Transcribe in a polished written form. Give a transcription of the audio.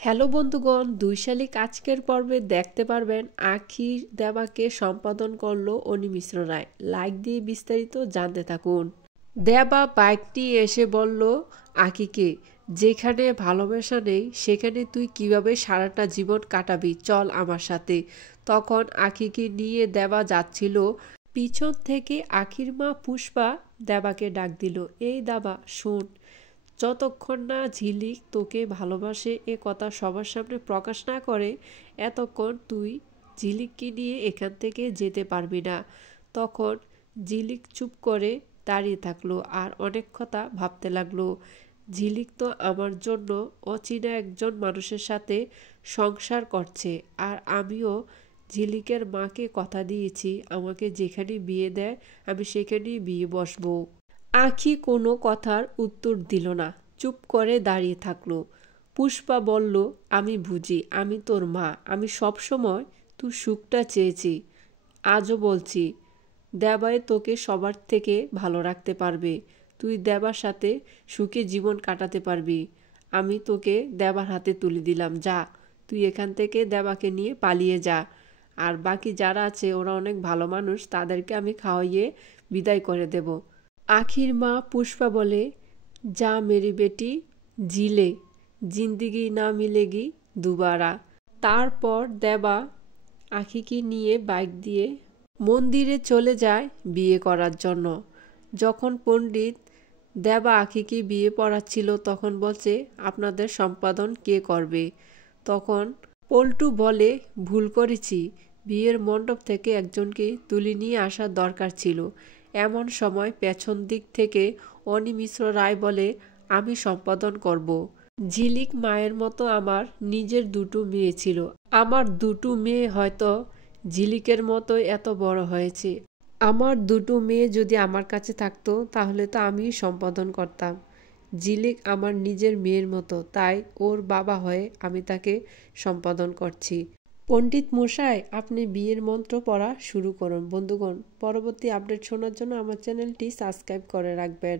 Hello বন্ধুগণ, ২ শালিক আজকের পর্বে দেখতে পারবেন আখি দেবাকে সম্পাদন করলো অনি মিশ্র রায়। লাইক দিয়ে বিস্তারিত জানতে থাকুন। দেবা বাইকটি এসে বলল আখিকে, যেখানে ভালোবাসা নেই সেখানে তুই কিভাবে সারাটা জীবন কাটাবি, চল আমার সাথে। তখন আখিকে নিয়ে দেবা যাচ্ছিল, পিছন থেকে আখির মা পুষ্পা দেবাকে ডাক দিল, এই দাবা শোন, যতক্ষণ না ঝিলিক তোকে ভালোবাসে এ কথা সবার সামনে প্রকাশ না করে এতক্ষণ তুই ঝিলিককে নিয়ে এখান থেকে যেতে পারবি না। তখন ঝিলিক চুপ করে দাঁড়িয়ে থাকলো আর অনেক কথা ভাবতে লাগলো। ঝিলিক তো আমার জন্য অচেনা একজন মানুষের সাথে সংসার করছে, আর আমিও ঝিলিকের মাকে কথা দিয়েছি আমাকে যেখানে বিয়ে দেয় আমি সেখানেই বিয়ে বসবো। আখি কোনো কথার উত্তর দিল না, চুপ করে দাঁড়িয়ে থাকলো। পুষ্পা বলল, আমি বুঝি, আমি তোর মা, আমি সবসময় তুই সুখটা চেয়েছি, আজও বলছি। দেবাই তোকে সবার থেকে ভালো রাখতে পারবে, তুই দেবার সাথে সুখে জীবন কাটাতে পারবি। আমি তোকে দেবার হাতে তুলে দিলাম, যা তুই এখান থেকে দেবাকে নিয়ে পালিয়ে যা। আর বাকি যারা আছে ওরা অনেক ভালো মানুষ, তাদেরকে আমি খাওয়াইয়ে বিদায় করে দেব। আখির মা পুষ্পা বলে, যা মেরি বেটি, জিলে জিন্দিগি না মিলেগি দুবারা। তারপর দেবা আখিকে নিয়ে বাইক দিয়ে মন্দিরে চলে যায় বিয়ে করার জন্য। যখন পণ্ডিত দেবা আখিকে বিয়ে পড়াচ্ছিল তখন বলছে, আপনাদের সম্পাদন কে করবে? তখন পল্টু বলে, ভুল করেছি, বিয়ের মণ্ডপ থেকে একজনকে তুলে নিয়ে আসার দরকার ছিল। এমন সময় পেছন দিক থেকে অনি মিশ্র রায় বলে, আমি সম্পাদন করব। ঝিলিক মায়ের মতো আমার নিজের দুটো মেয়ে ছিল, আমার দুটো মেয়ে হয়তো ঝিলিকের মতো এত বড় হয়েছে। আমার দুটো মেয়ে যদি আমার কাছে থাকতো তাহলে তো আমিই সম্পাদন করতাম। ঝিলিক আমার নিজের মেয়ের মতো, তাই ওর বাবা হয়ে আমি তাকে সম্পাদন করছি। পণ্ডিত মশাই, আপনি বিয়ের মন্ত্র পড়া শুরু করুন। বন্ধুগণ, পরবর্তী আপডেট শোনার জন্য আমার চ্যানেলটি সাবস্ক্রাইব করে রাখবেন।